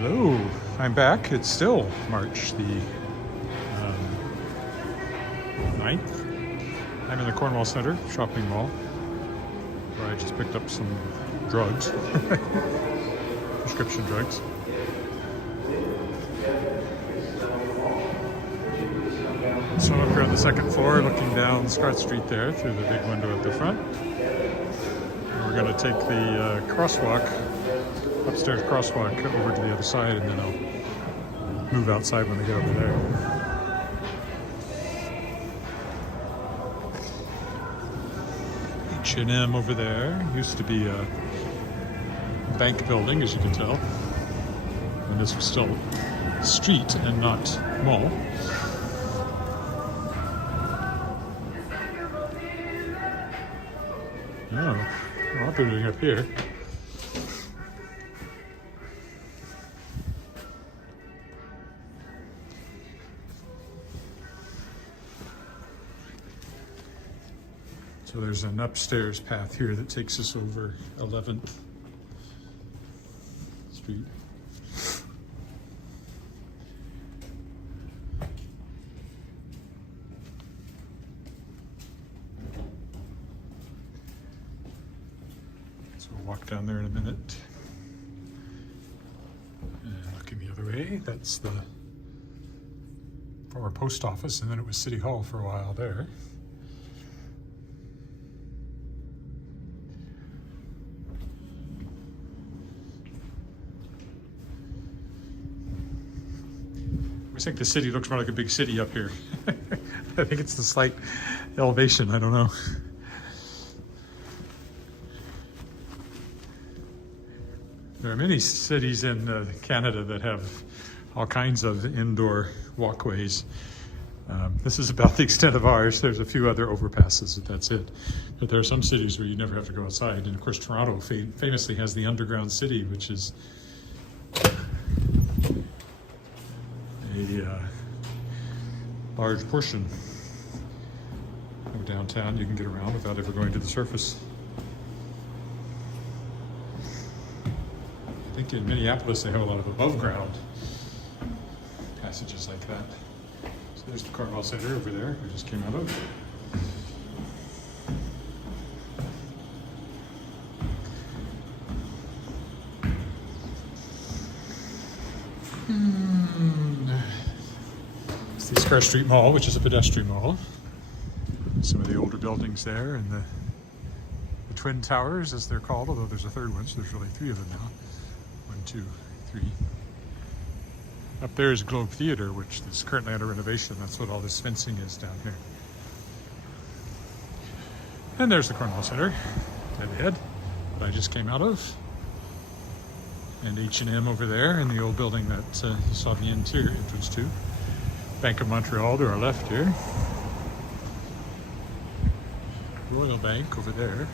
Hello, I'm back. It's still March the 9th. I'm in the Cornwall Center shopping mall where I just picked up some drugs, prescription drugs. So I'm up here on the second floor looking down Scott Street there through the big window at the front. And we're going to take the upstairs crosswalk over to the other side, and then I'll move outside when I get over there. H&M over there used to be a bank building, as you can tell, when this was still a street and not mall. Oh, well, building up here. So there's an upstairs path here that takes us over 11th Street. So we'll walk down there in a minute. And looking the other way, that's the former post office, and then it was City Hall for a while there. I think the city looks more like a big city up here. I think it's the slight elevation, I don't know. There are many cities in Canada that have all kinds of indoor walkways. This is about the extent of ours. There's a few other overpasses, but that's it. But there are some cities where you never have to go outside. And of course, Toronto famously has the underground city, which is a large portion of downtown you can get around without ever going to the surface. I think in Minneapolis they have a lot of above ground passages like that. So there's the Cornwall Center over there we just came out of. The Square Street Mall, which is a pedestrian mall. Some of the older buildings there, and the Twin Towers, as they're called, although there's a third one, so there's really three of them now. 1, 2, 3. Up there is Globe Theatre, which is currently under renovation. That's what all this fencing is down here. And there's the Cornwall Center, dead ahead, that I just came out of. And H&M over there in the old building that you saw the interior entrance to. Bank of Montreal to our left here. Royal Bank over there.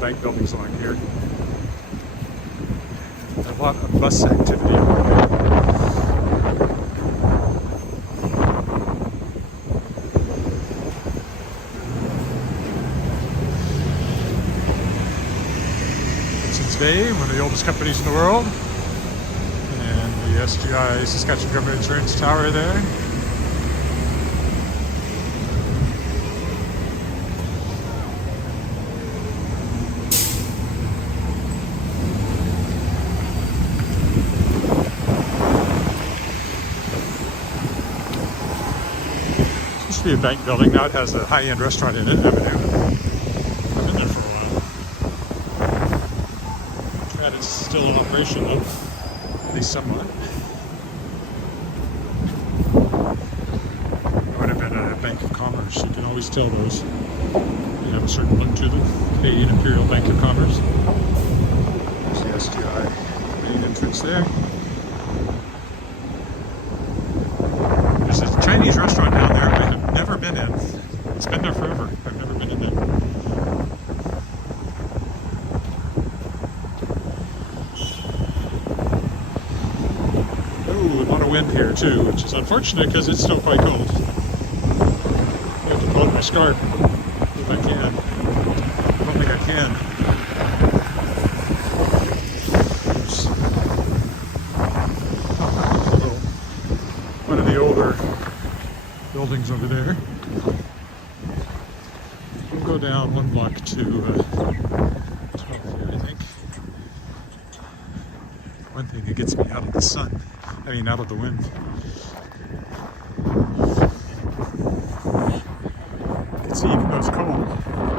Bank buildings along here. A lot of bus activity along here. Hudson's Bay, one of the oldest companies in the world. And the SGI, Saskatchewan Government Insurance Tower there. Used to be a bank building, now it has a high-end restaurant in it, Avenue. I've been there for a while. Glad it's still in operation though, at least somewhat. It would have been a Bank of Commerce, you can always tell those. They have a certain look to them. Canadian Imperial Bank of Commerce. There's the SGI main entrance there. There's a Chinese restaurant down there I have never been in. It's been there forever. I've never been in there. Oh, a lot of wind here too, which is unfortunate because it's still quite cold. I have to pull out my scarf if I can. I don't think I can. There's one of the older buildings over there. We'll go down one block to 12 here, I think. One thing that gets me out of the sun, out of the wind. You can see even though it's cold,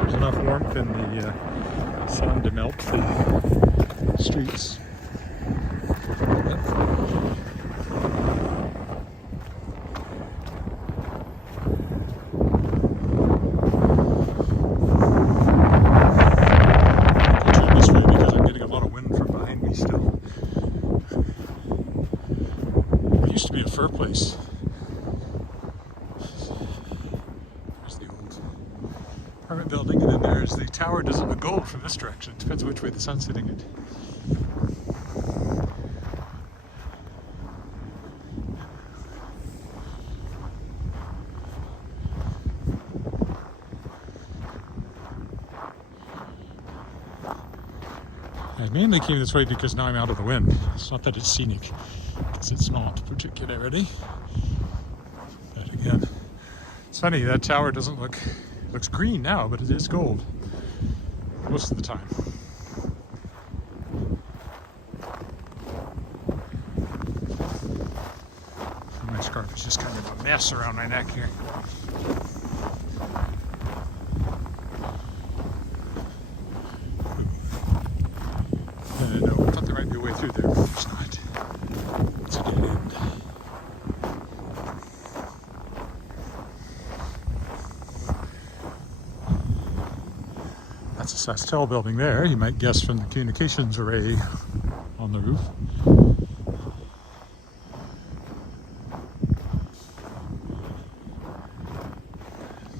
there's enough warmth in the sun to melt the streets. Used to be a fur place. There's the old apartment building, and then there's the tower. Doesn't look gold from this direction. It depends which way the sun's hitting it. I mainly came this way because now I'm out of the wind. It's not that it's scenic, because it's not particularly. But again, it's funny, that tower doesn't look, it looks green now, but it is gold most of the time. My scarf is just kind of a mess around my neck here. No, I thought there might be a way through there, but there's not. It's a dead end. That's a Sastel building there, you might guess from the communications array on the roof.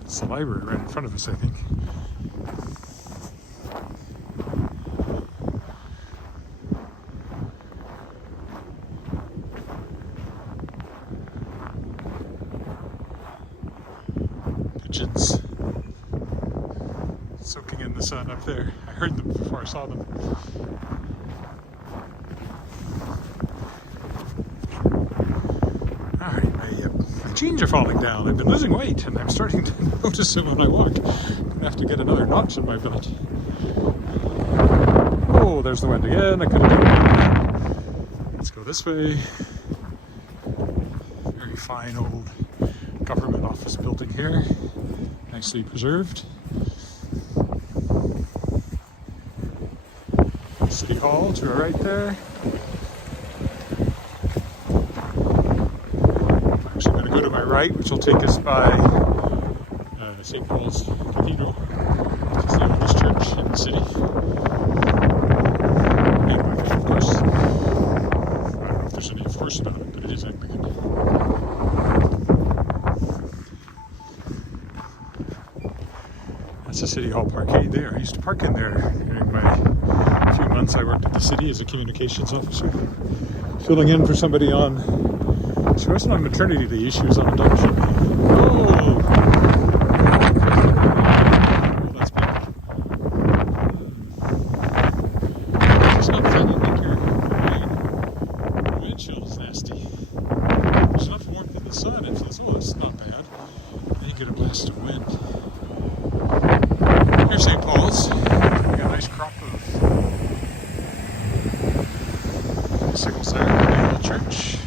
It's the library right in front of us, I think. Pigeons soaking in the sun up there. I heard them before I saw them. Alright, my jeans are falling down. I've been losing weight and I'm starting to notice it when I walk. I'm going to have to get another notch in my belt. Oh, there's the wind again. I could have done it. Let's go this way. Very fine old government office building here. Nicely preserved. City Hall to our right there. I'm actually going to go to my right, which will take us by St. Paul's Cathedral, which is the oldest church in the city. Anglican, of course. I don't know if there's any of course about it, but it is Anglican. That's the City Hall parkade there. I used to park in there during my few months I worked at the city as a communications officer, filling in for somebody on, she wasn't on maternity leave, she was on adoption. Oh! Oh, that's bad. It's not funny back here. The wind chill is nasty. There's enough warmth in the sun, it feels, oh, that's not bad. Then you get a blast of wind. Here's St. Paul's. We got a nice crop of sickles there in the old church.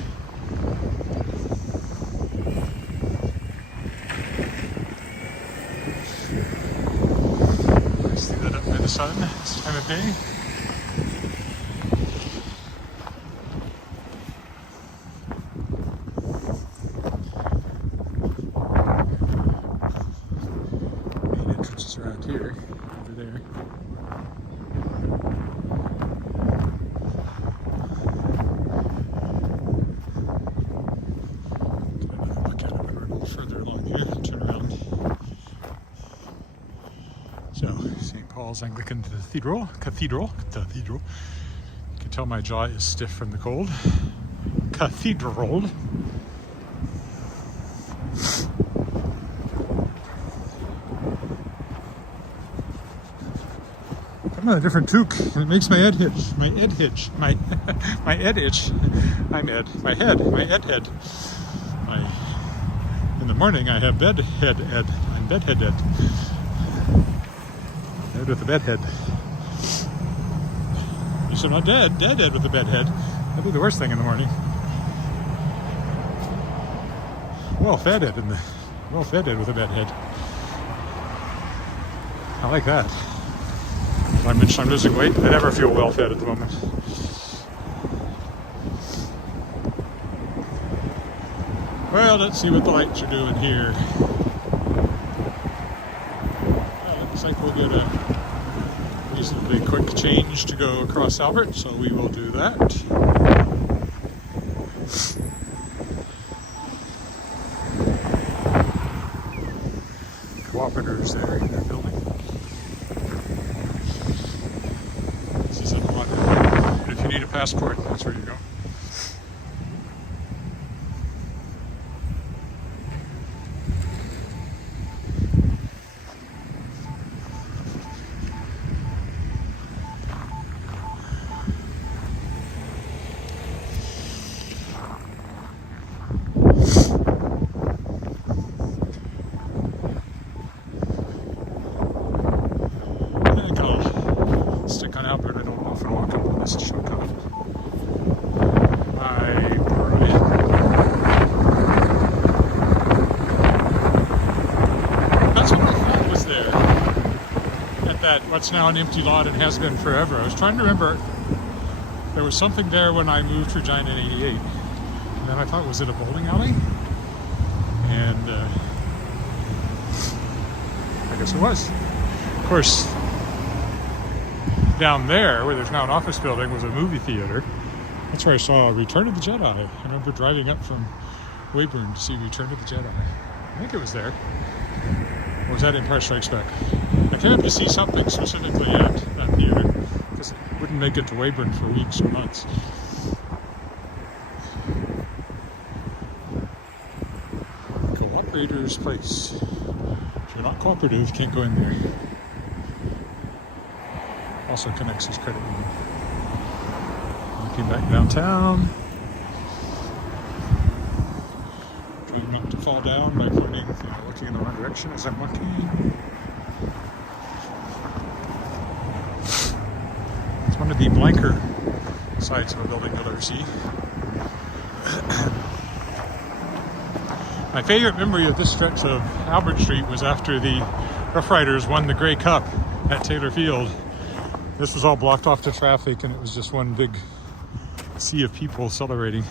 Nicely lit up by the sun this time of day. Main entrance is around here, over there. Further along here, turn around. Paul's Anglican Cathedral. You can tell my jaw is stiff from the cold. Cathedral. I'm on a different toque, and it makes my head hitch. My head itch. I'm Ed. My head head. In the morning I have bed head Ed. I'm bedhead Ed. Ed with the bed head. You said not dead Ed with the bed head. That'd be the worst thing in the morning. Well-fed Ed with a bed head. I like that. I mentioned I'm losing weight. I never feel well-fed at the moment. Well, let's see what the lights are doing here. Well, looks like we'll get a reasonably quick change to go across Albert, so we will do that. Cooperators there in their building. This is a lot. And if you need a passport, that's where you go. What's now an empty lot and has been forever. I was trying to remember, there was something there when I moved to Regina in '88, and then I thought, was it a bowling alley? And I guess it was. Of course, down there, where there's now an office building, was a movie theater. That's where I saw Return of the Jedi. I remember driving up from Weyburn to see Return of the Jedi. I think it was there. Or was that Empire Strikes Back? I came up to see something specifically at that theater, because it wouldn't make it to Weyburn for weeks or months. Cooperator's Place. If you're not cooperative, you can't go in there. Also connects his credit union. Walking back downtown. Trying not to fall down by pointing, looking in the wrong direction as I'm walking. One of the blanker sides of a building you'll ever see. My favorite memory of this stretch of Albert Street was after the Rough Riders won the Grey Cup at Taylor Field. This was all blocked off to traffic, and it was just one big sea of people celebrating.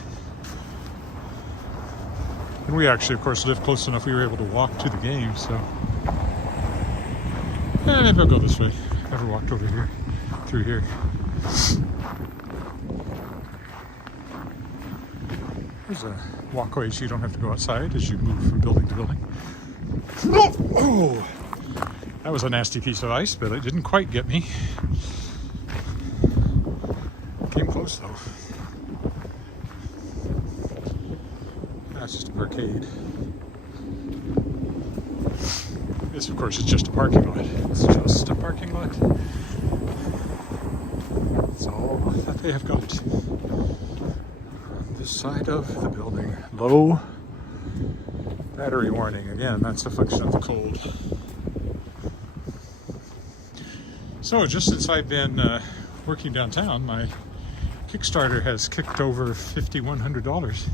And we actually, of course, lived close enough we were able to walk to the game, so maybe I'll go this way. Never walked over here, through here. There's a walkway so you don't have to go outside as you move from building to building. Oh! That was a nasty piece of ice, but it didn't quite get me. Came close though. That's just a parkade. This, of course, is just a parking lot. It's just a parking lot. That's all that they have got on this side of the building. Low battery warning. Again, that's a function of the cold. So, just since I've been working downtown, my Kickstarter has kicked over $5,100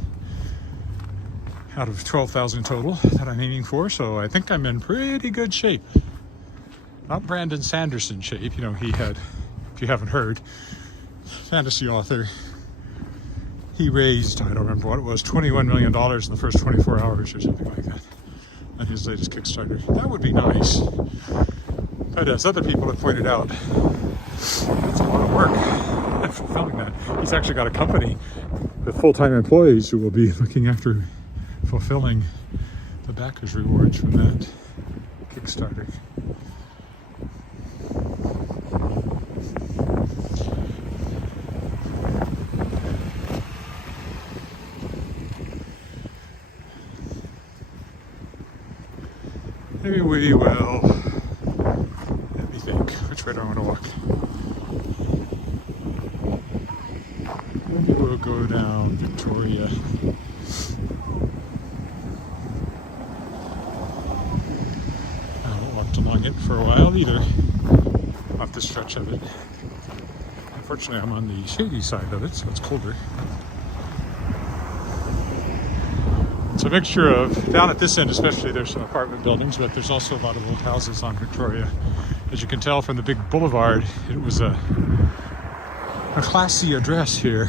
out of 12,000 total that I'm aiming for. So I think I'm in pretty good shape. Not Brandon Sanderson shape. You know, he had, if you haven't heard, fantasy author. He raised, I don't remember what it was, $21 million in the first 24 hours or something like that on his latest Kickstarter. That would be nice. But as other people have pointed out, that's a lot of work fulfilling that. He's actually got a company with full-time employees who will be looking after fulfilling the backers' rewards from that Kickstarter. Maybe we will, let me think, which way do I want to walk? Maybe we'll go down Victoria. I haven't walked along it for a while either, off the stretch of it. Unfortunately, I'm on the shady side of it, so it's colder. It's a mixture of, down at this end especially, there's some apartment buildings, but there's also a lot of old houses on Victoria. As you can tell from the big boulevard, it was a classy address here.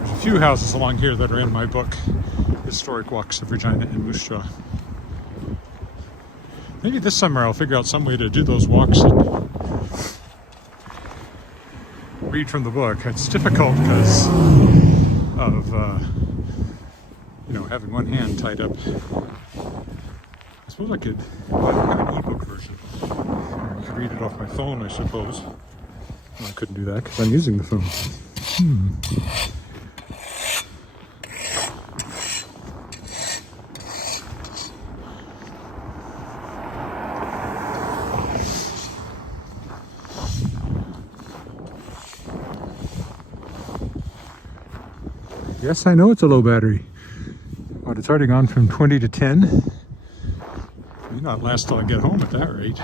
There's a few houses along here that are in my book, Historic Walks of Regina and Moose Jaw. Maybe this summer I'll figure out some way to do those walks and read from the book. It's difficult because of, having one hand tied up. I suppose I could, well, I don't have an ebook version. I could read it off my phone, I suppose. Well, I couldn't do that because I'm using the phone. Yes, I know it's a low battery. But it's already gone from 20 to 10. May not last till I get home at that rate.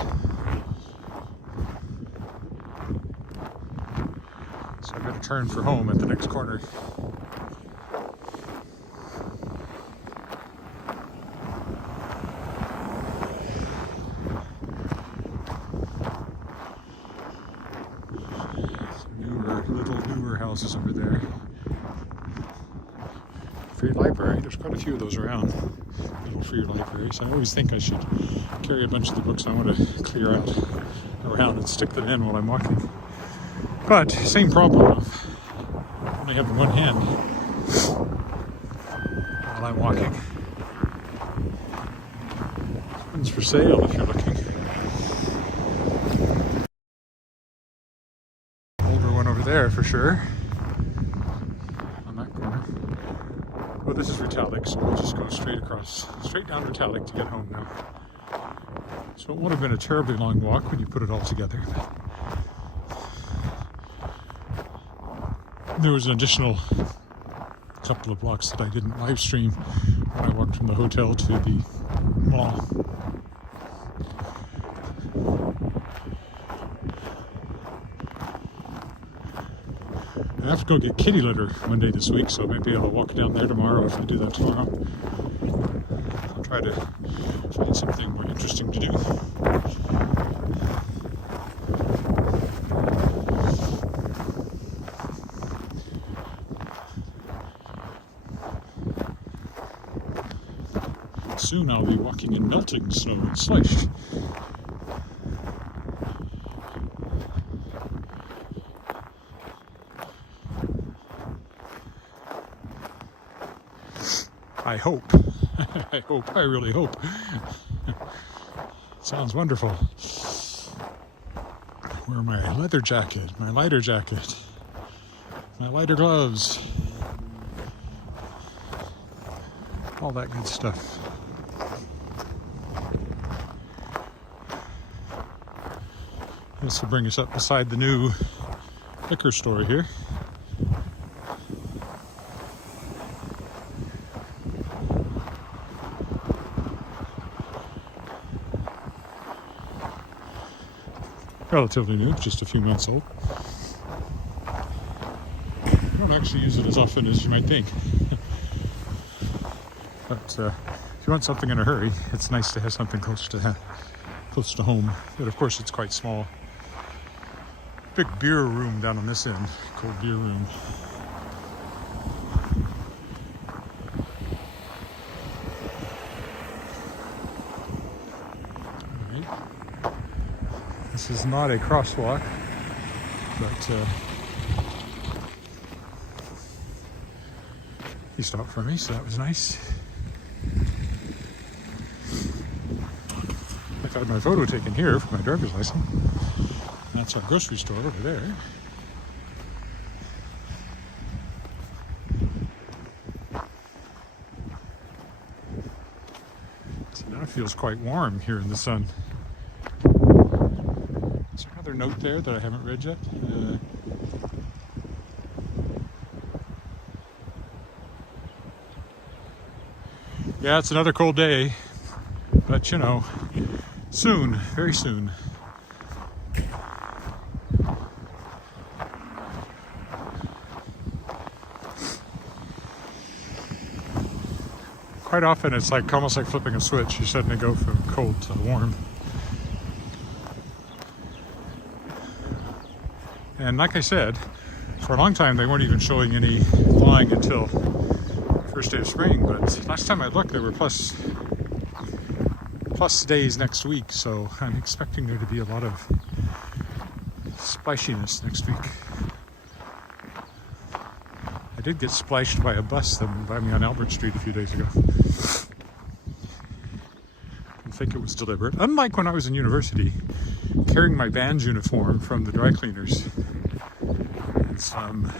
So I better turn for home at the next corner. Some newer houses over there. Free library. There's quite a few of those around. Little free libraries. I always think I should carry a bunch of the books I want to clear out around and stick them in while I'm walking. But same problem of only having one hand while I'm walking. One's for sale if you're looking. Older one over there for sure. Well, this is Retallick, so we'll just go straight down Retallick to get home now. So it won't have been a terribly long walk when you put it all together. There was an additional couple of blocks that I didn't live stream when I walked from the hotel to the mall. I have to go get kitty litter one day this week, so maybe I'll walk down there tomorrow if I do that tomorrow. I'll try to find something more interesting to do. Soon I'll be walking in melting snow and slush. I hope. I hope. I really hope. Sounds wonderful. Wear my leather jacket, my lighter jacket, my lighter gloves, all that good stuff. This will bring us up beside the new liquor store here. Relatively new, just a few months old. I don't actually use it as often as you might think. But if you want something in a hurry, it's nice to have something close to home. But of course, it's quite small. Big beer room down on this end, cold beer room. This is not a crosswalk, but he stopped for me, so that was nice. I've had my photo taken here for my driver's license. That's our grocery store over there. So now it feels quite warm here in the sun. Is there another note there that I haven't read yet? Yeah, it's another cold day, but you know, soon, very soon. Quite often it's like almost like flipping a switch. You suddenly go from cold to warm. And like I said, for a long time they weren't even showing any flying until first day of spring, but last time I looked there were plus days next week, so I'm expecting there to be a lot of splashiness next week. I did get splashed by a bus that went by me on Albert Street a few days ago. I think it was deliberate. Unlike when I was in university, carrying my band's uniform from the dry cleaners, and some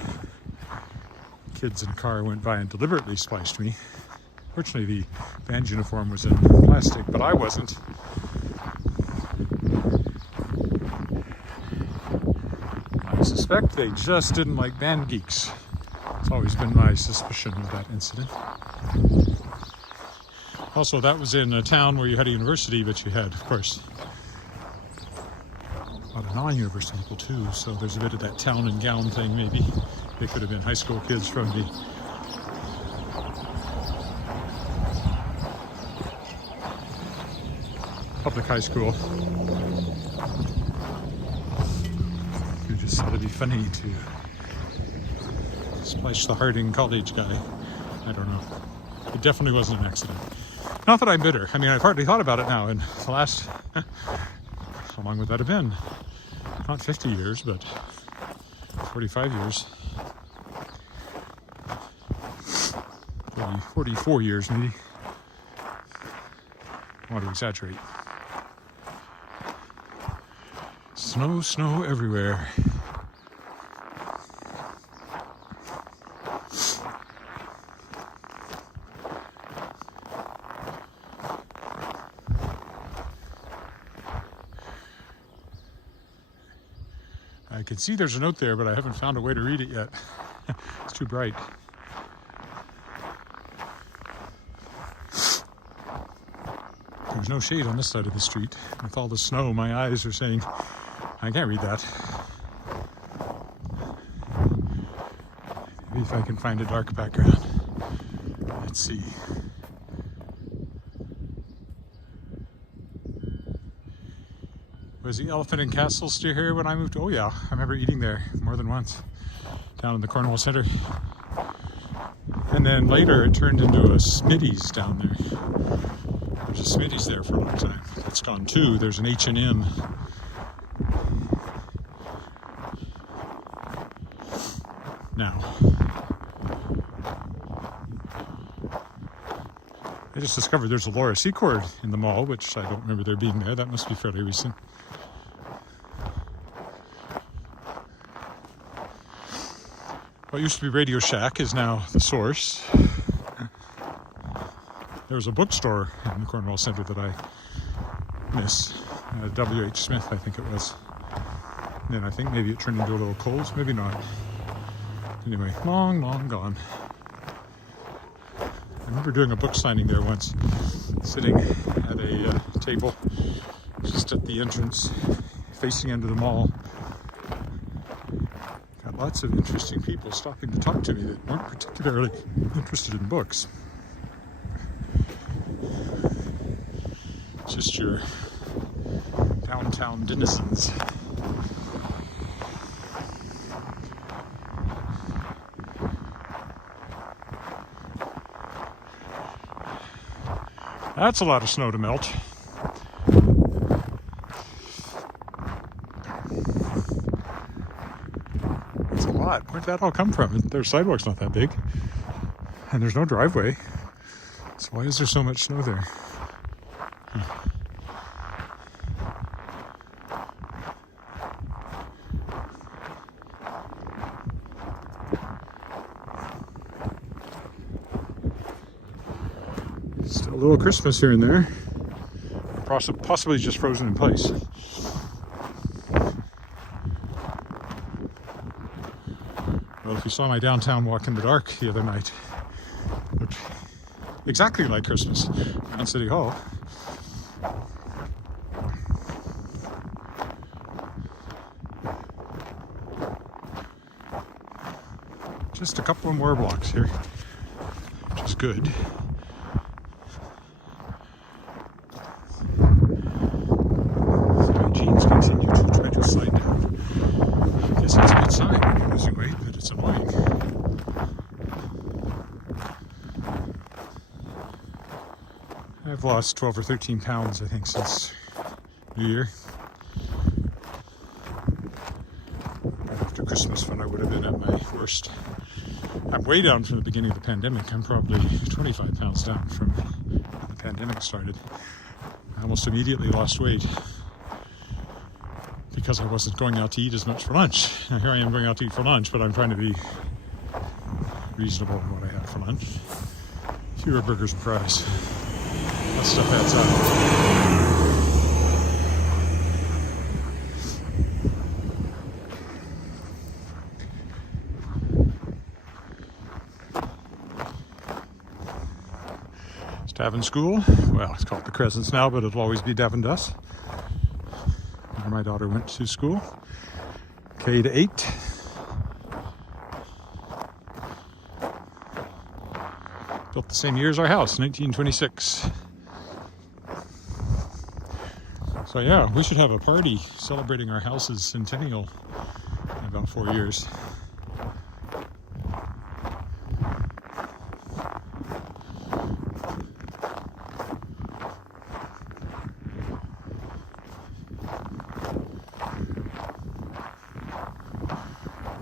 kids in a car went by and deliberately splashed me. Fortunately, the band uniform was in plastic, but I wasn't. I suspect they just didn't like band geeks. It's always been my suspicion of that incident. Also, that was in a town where you had a university, but you had, of course, a lot of non-university people too, so there's a bit of that town and gown thing maybe. They could have been high school kids from the public high school who just thought it'd be funny to splash the Harding College guy. I don't know. It definitely wasn't an accident. Not that I'm bitter. I mean, I've hardly thought about it now in the last, how long would that have been? Not 50 years, but 45 years. 44 years maybe. I want to exaggerate. Snow, snow everywhere. I can see there's a note there, but I haven't found a way to read it yet. It's too bright. There's no shade on this side of the street. With all the snow, my eyes are saying, I can't read that. Maybe if I can find a dark background. Let's see. Was the Elephant and Castle still here when I moved? Oh yeah, I remember eating there more than once. Down in the Cornwall Centre. And then later it turned into a Smitty's down there. There's a Smitty's there for a long time. That's gone too. There's an H&M. Now. I just discovered there's a Laura Secord in the mall, which I don't remember there being there. That must be fairly recent. What used to be Radio Shack is now The Source. There was a bookstore in the Cornwall Centre that I miss. W.H. Smith, I think it was. And then I think maybe it turned into a little Coles, maybe not. Anyway, long, long gone. I remember doing a book signing there once, sitting at a table just at the entrance, facing into the mall. Got lots of interesting people stopping to talk to me that weren't particularly interested in books. Just your downtown denizens. That's a lot of snow to melt. That's a lot. Where'd that all come from? Their sidewalk's not that big. And there's no driveway. So why is there so much snow there? A little Christmas here and there. Possibly just frozen in place. Well, if you saw my downtown walk in the dark the other night, it looked exactly like Christmas on City Hall. Just a couple more blocks here, which is good. Jeans continue to try to slide down. I guess it's a good sign when you're losing weight, but it's annoying. I've lost 12 or 13 pounds, I think, since New Year. Right after Christmas, when I would have been at my worst. I'm way down from the beginning of the pandemic. I'm probably 25 pounds down from when the pandemic started. I almost immediately lost weight because I wasn't going out to eat as much for lunch. Now here I am going out to eat for lunch, but I'm trying to be reasonable in what I have for lunch. Fewer burgers and fries. That stuff adds up. Davin School, well, it's called the Crescents now, but it'll always be Davin Dus, where my daughter went to school, K to 8. Built the same year as our house, 1926. So yeah, we should have a party celebrating our house's centennial in about 4 years.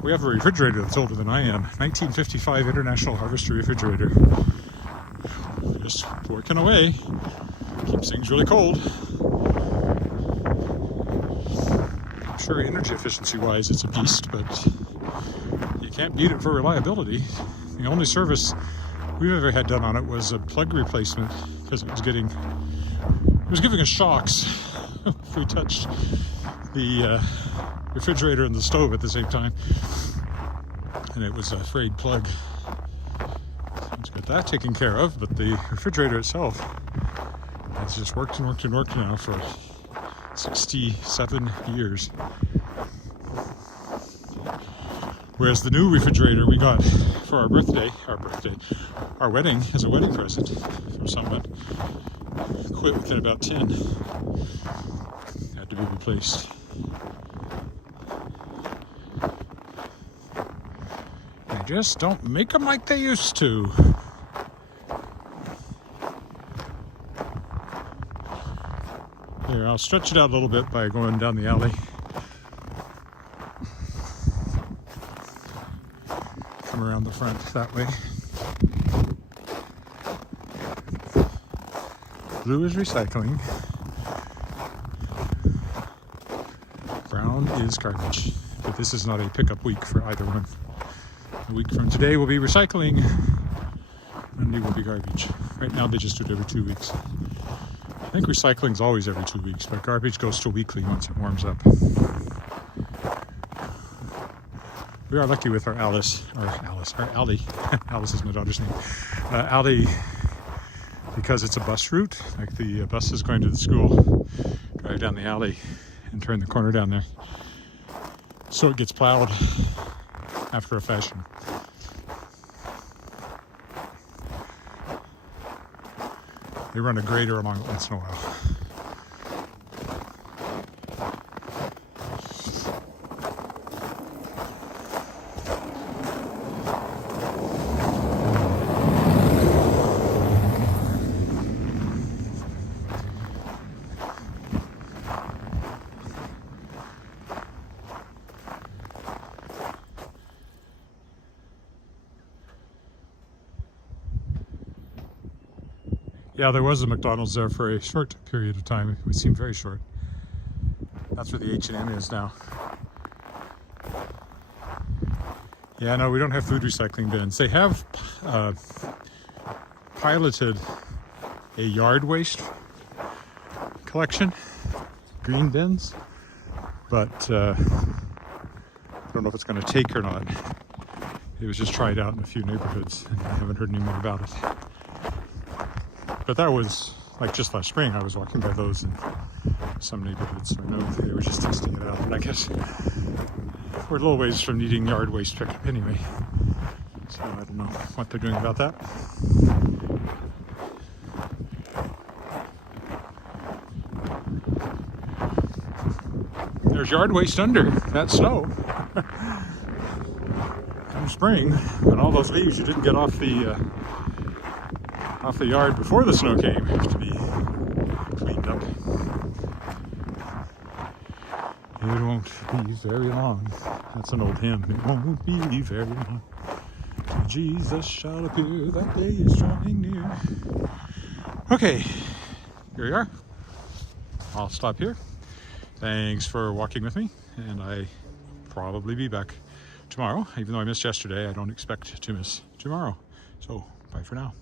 We have a refrigerator that's older than I am. 1955 International Harvester refrigerator. Just working away. Keeps things really cold. I'm sure energy efficiency wise it's a beast, but you can't beat it for reliability. The only service we've ever had done on it was a plug replacement because it was giving us shocks if we touched the refrigerator and the stove at the same time, and it was a frayed plug. Let's get that taken care of, but the refrigerator itself has just worked and worked and worked now for 67 years. Whereas the new refrigerator we got for our wedding, as a wedding present from someone, quit within about 10. Had to be replaced. Just don't make them like they used to. Here, I'll stretch it out a little bit by going down the alley. Come around the front that way. Blue is recycling. Brown is garbage. But this is not a pickup week for either one. A week from today will be recycling. Monday will be garbage. Right now they just do it every 2 weeks. I think recycling's always every 2 weeks, but garbage goes to weekly once it warms up. We are lucky with our alley. Alice is my daughter's name. Alley, because it's a bus route. Like the bus is going to the school, drive down the alley and turn the corner down there. So it gets plowed after a fashion. They run a grader along it once in a while. Yeah, there was a McDonald's there for a short period of time. It seemed very short. That's where the H&M is now. Yeah, no, we don't have food recycling bins. They have piloted a yard waste collection, green bins, but I don't know if it's going to take or not. It was just tried out in a few neighborhoods, and I haven't heard any more about it. But that was like just last spring. I was walking by those in some neighborhoods, so I know they were just testing it out. And I guess we're a little ways from needing yard waste pickup anyway. So I don't know what they're doing about that. There's yard waste under that snow. Come spring, and all those leaves you didn't get off the yard before the snow came have to be cleaned up. It won't be very long. That's an old hymn. It won't be very long. Jesus shall appear, that day is drawing near. Okay, here we are. I'll stop here. Thanks for walking with me, and I probably be back tomorrow. Even though I missed yesterday, I don't expect to miss tomorrow. So, bye for now.